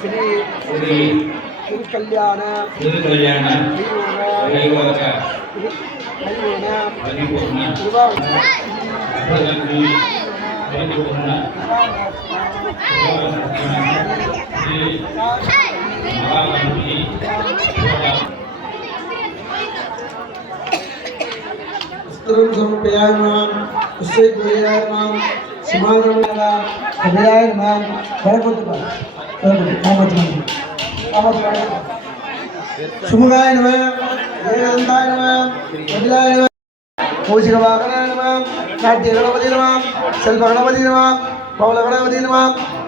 श्री திருக்கல்யாண समर्पयामः उससे गुरुयामः समाधानला अभिरायमः बरकतुल्लाह सुमुगाय नमः वेदांताय नमः अभिराय नमः कौशिकवाहनाय नमः नाट्य गणपति नमः शल्प गणपति नमः पौल गणपति नमः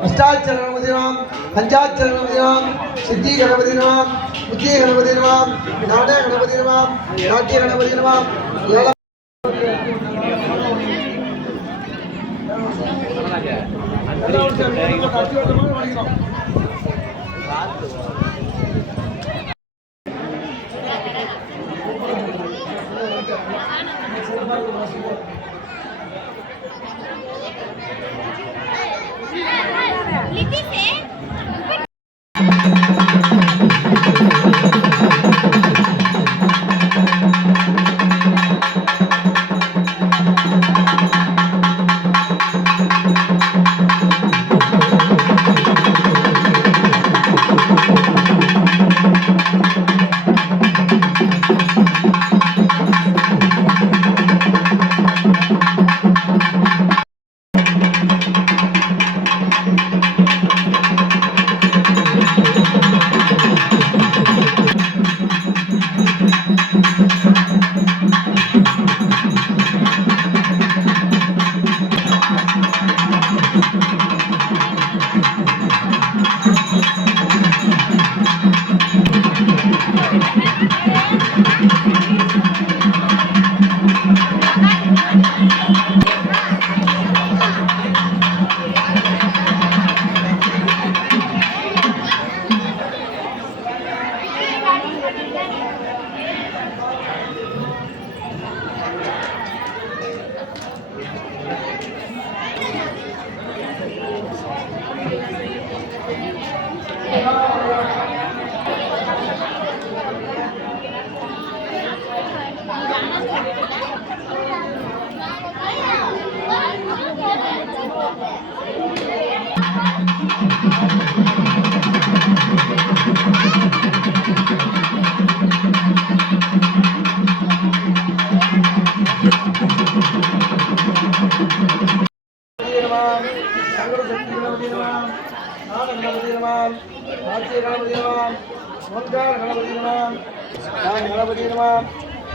अष्टाक्षर गणपति नमः पंचाक्षर गणपति नमः सिद्धि गणपति नमः बुद्धि गणपति नमः नाट्य गणपति नमः नाट्य गणपति नमः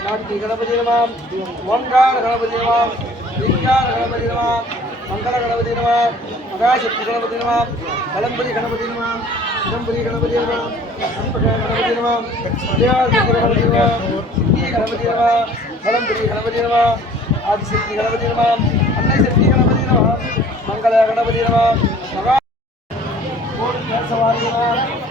नाट्य गणपति नमः ओंकार गणपति नमः विज्ञान गणपति नमः मंगल गणपति नमः महाशक्ति गणपति नमः बलंबरी गणपति नमः चिदंबरी गणपति नमः गणपति नमः गणपति नमः सिद्धि गणपति नमः बलंबरी गणपति नमः आदिशक्ति गणपति नमः अन्य शक्ति गणपति नमः मंगल गणपति नमः महा सवारी नमः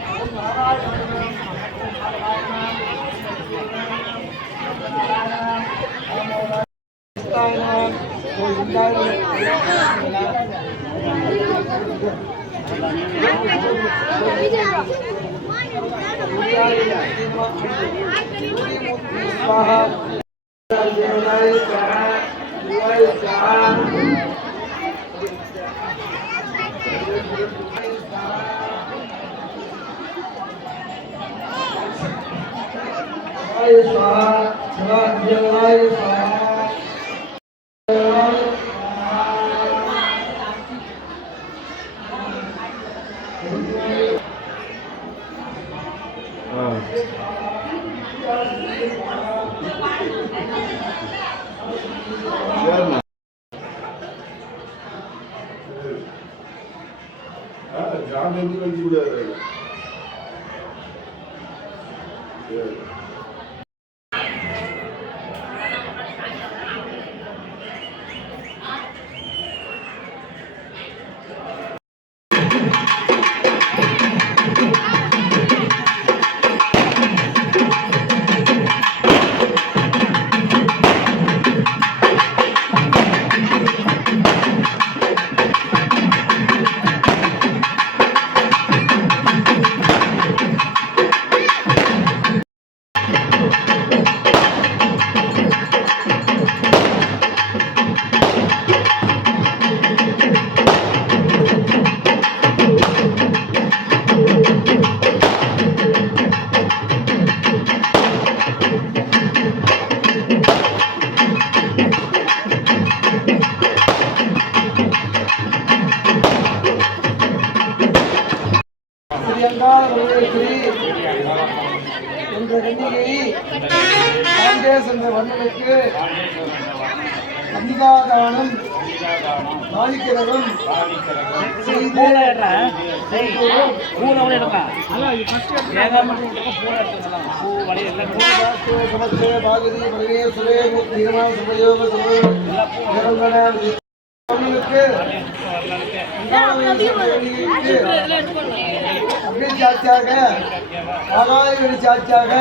அங்காளபுரேஸ்வரி என்ற கன்னிகை காங்கேஸ் என்ற வண்ணனுக்கு கன்னிகாதானம் காணிக்கிறதும் சாட்சியாக ஆகாயவெளி சாட்சியாக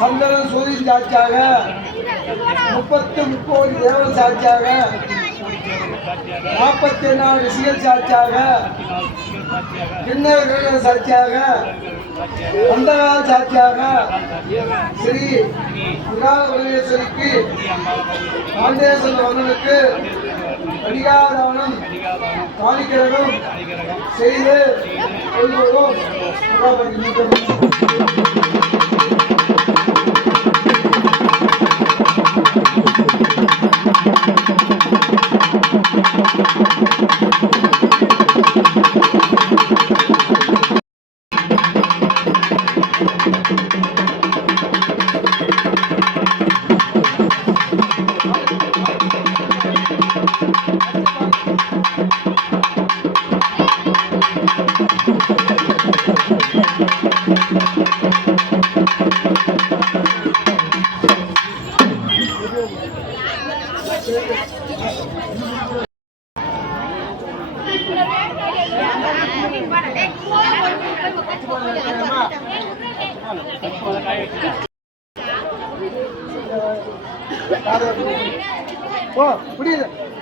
சந்திரன் சூரியன் சாட்சியாக 30 தேவன் சாட்சியாக 44 ரிஷிகள் சாட்சியாக கிண்ணர்கள் சாட்சியாக அந்தகால் சாட்சியாக ஸ்ரீ அங்காளபுரேஸ்வரிக்கு காண்டேஸ்வர வண்ணனுக்கு கடிகாதானம் காணிக்கிறதும் செய்து கொள்வதும்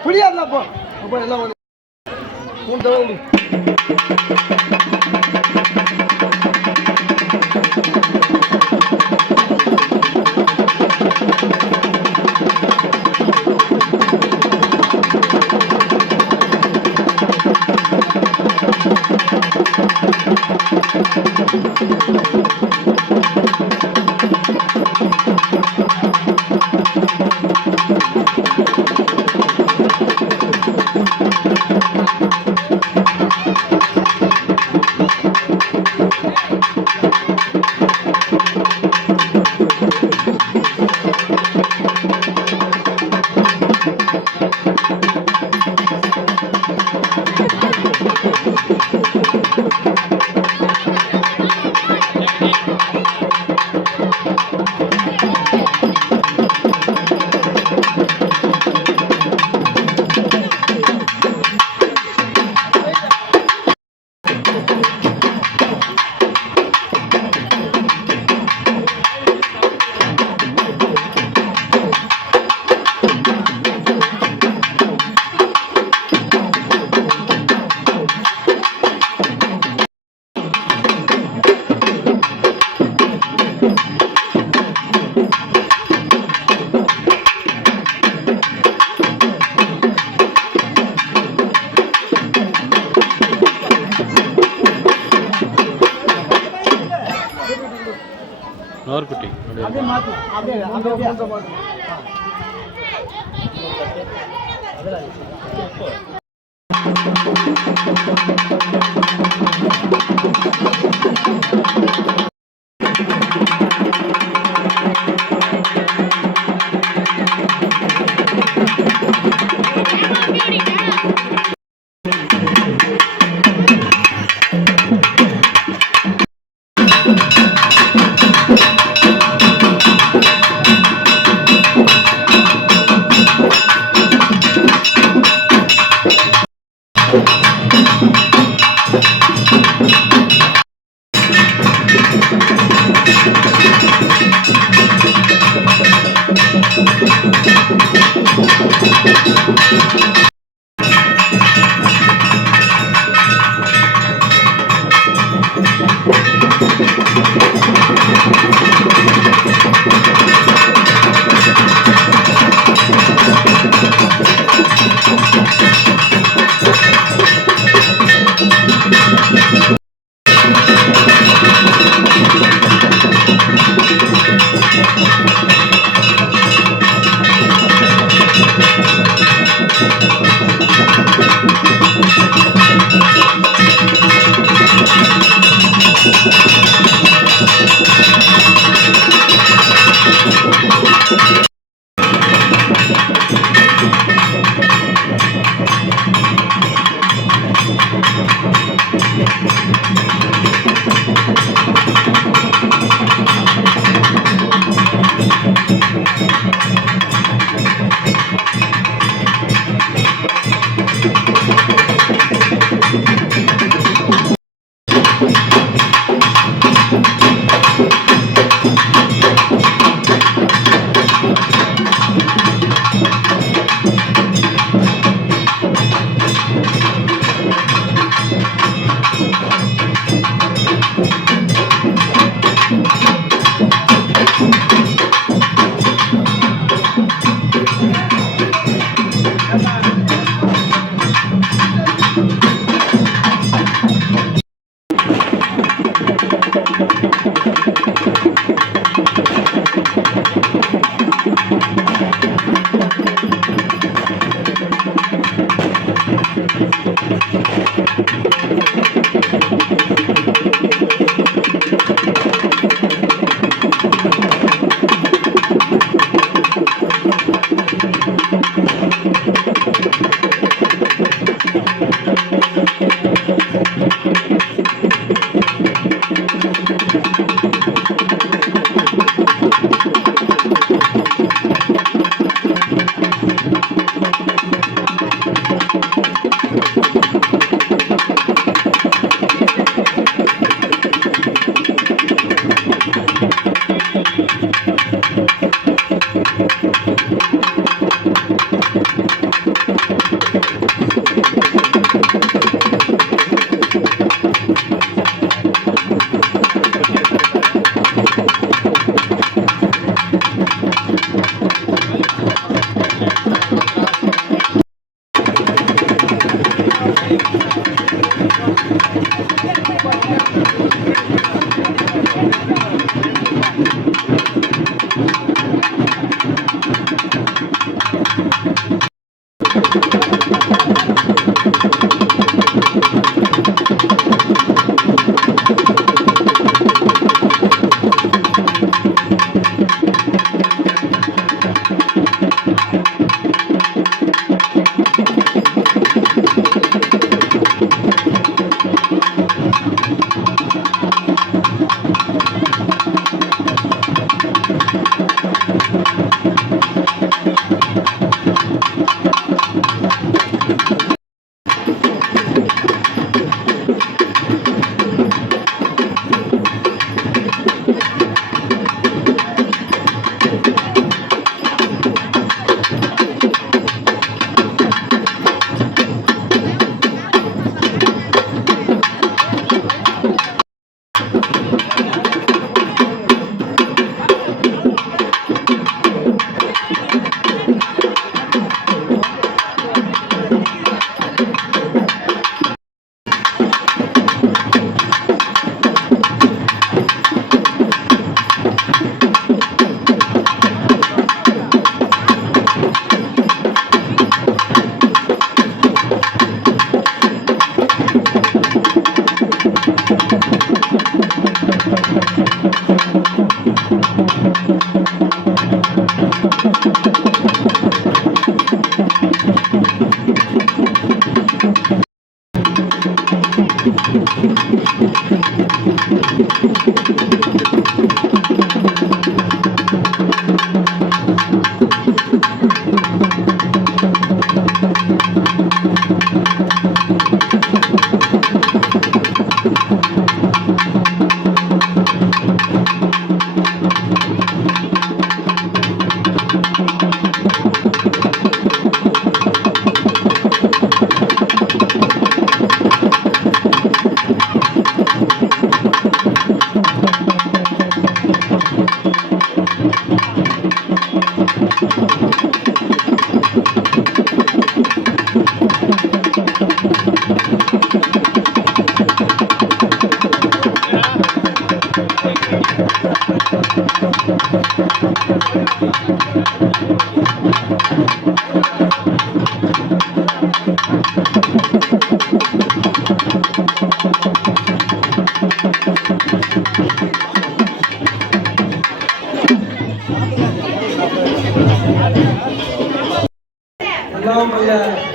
புரியாதுல போ எல்லாம் நோர்குட்டி அப்படியே மாத்து அப்படியே அப்படியே மாத்து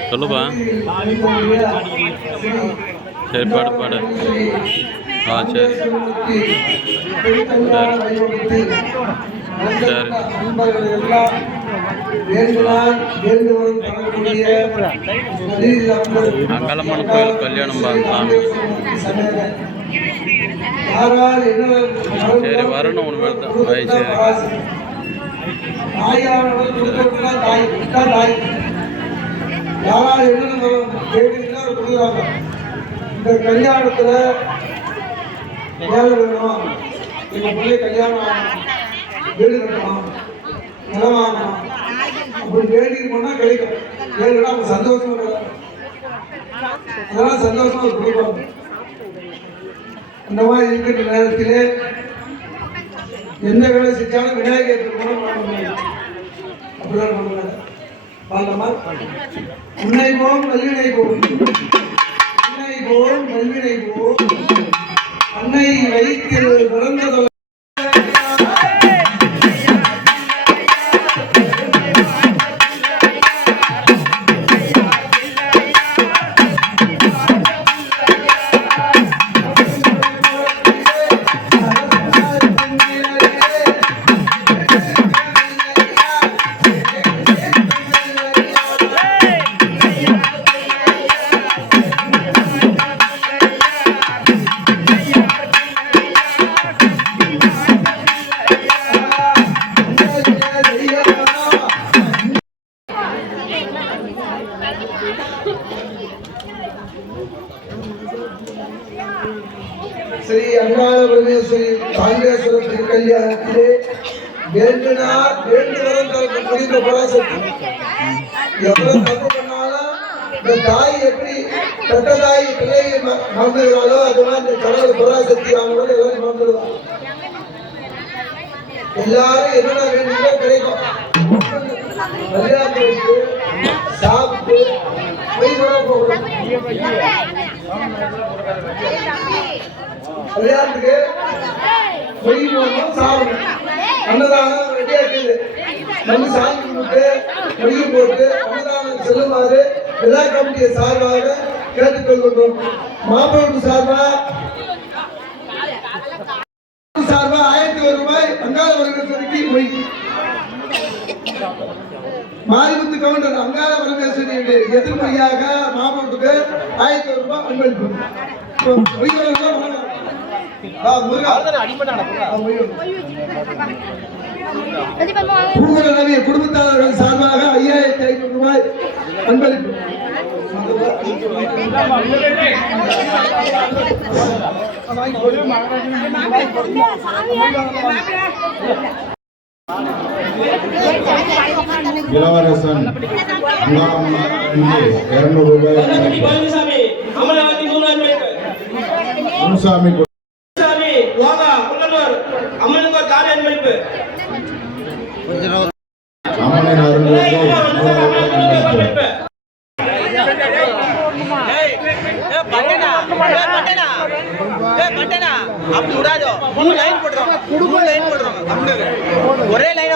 சொல்லுப்பா. சரி பாடு பாடு. ஆ சரி சரி. அங்கலமான கோயில் கல்யாணம் சாமி. சரி வரணும் ஒன்று மேலே தான். சரி இந்த கல்யாணத்துல வேலை வேணும், எங்க பிள்ளை கல்யாணம் ஆகணும், வீடு கட்டணும், நிலம் ஆகணும் அப்படி வேண்டி போனா கிடைக்கும். வேணும்னா அவங்க சந்தோஷமா இருக்காங்க. அதெல்லாம் சந்தோஷமா கொடுப்பாங்க. அந்த மாதிரி இருக்கிற நேரத்திலே எந்த வேலை செஞ்சாலும் விநாயகர் அப்படிதான் பண்ணுவாங்க. பாடலாமா? உன்னை போம் நல்வினை போம், உன்னை போம் நல்வினை போம், அன்னை வயிற்றில் பிறந்ததொரு ஸ்ரீ அங்காள பரமேஸ்வரி தாண்டேஸ்வரர் திருக்கல்யாணத்திலே வேண்டினார் வேண்டுவரம் தனக்கு புரிந்த பராசக்தி. எவ்வளவு தப்பு பண்ணாலும் இந்த தாய் எப்படி பெற்ற தாய் பிள்ளையை மறந்துகிறாளோ அது மாதிரி இந்த கடவுள் பராசக்தி அவங்களோட எல்லாரும் மறந்துடுவாங்க. எல்லாரும் என்னென்ன வேண்டியதோ கிடைக்கும். கல்யாணத்துக்கு சாப்பிட்டு போய் போகணும். கல்யாணத்துக்கு பொய் போகணும், சாப்பிடணும். அன்னதானம் ரெடியா இருக்குது. நம்ம சாமி கும்பிட்டு பொய் போட்டு அன்னதானம் செல்லுமாறு விழா கமிட்டியை சார்பாக கேட்டுக்கொள்கின்றோம். மாப்பிள்ளை சார்பா 1001 ரூபாய் அங்காள பரமேஸ்வரிக்கு பொய். மாரிமுத்து கவுண்டர் அங்காள பரமேஸ்வரியுடைய எதிர்மறையாக மாப்பிள்ளைக்கு 1001 ரூபாய் அன்பளிப்பு. குடும்பத்தாளர்கள் சார்பாக 5500 ரூபாய் அன்பளிப்பு. இளவரசன் 200 ரூபாய். முனுசாமி அம்மனின் அருள்வாக்கு ஒரே லைன்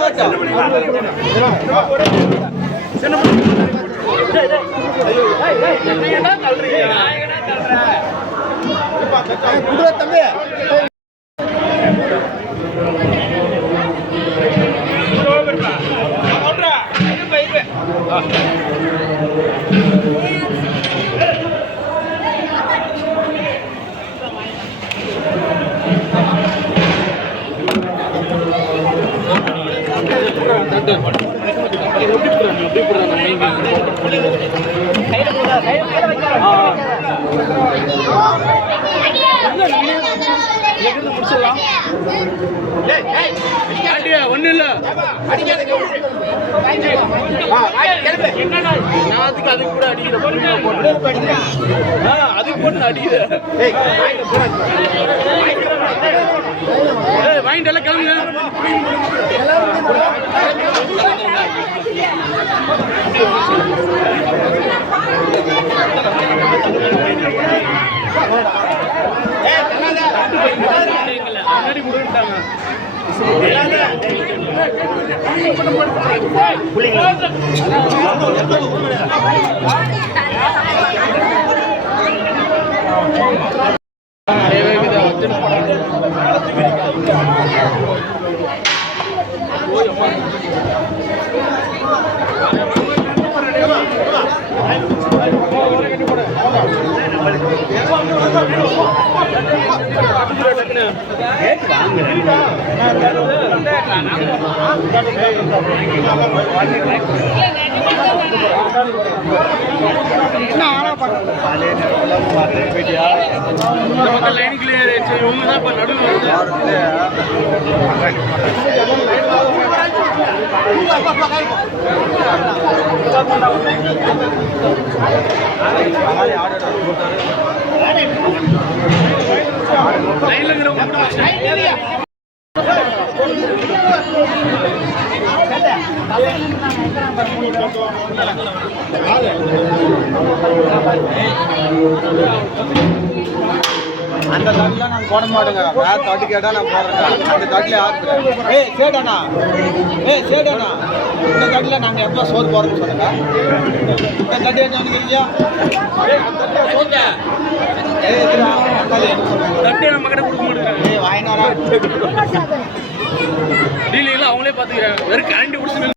தம்பி ஒண்ணு இல்ல அதுக்கு அதுக்கு கூட அடிக்கிற அதுக்கு போட்டு அடிக்கிற வாங்கிட்டு எல்லாம் கிளம்புங்க. முன்னாடி முடிட்டாங்க. லைன் கிளியர் இவங்க தான் இப்ப நடுவில் லைன்ல இருக்கிறவங்க அந்த தட்டில நான் போட மாட்டேங்க. வேற தட்டு கேட்டா நான் போடுறேன். அந்த தட்டுல யாரு சேடானா சேடானா இந்த தட்டுல நாங்க எப்ப சோறு போறோம்னு சொல்லுங்க. இந்த தட்டு என்ன நினைக்கிறீங்க? தட்டே நம்ம கிட்ட கொடுக்க மாட்டேங்கிறாங்க. வாங்கினாரா டீலிங்லாம் அவங்களே பாத்துக்கிறாங்க. வெறும் கரண்டி குடிச்சு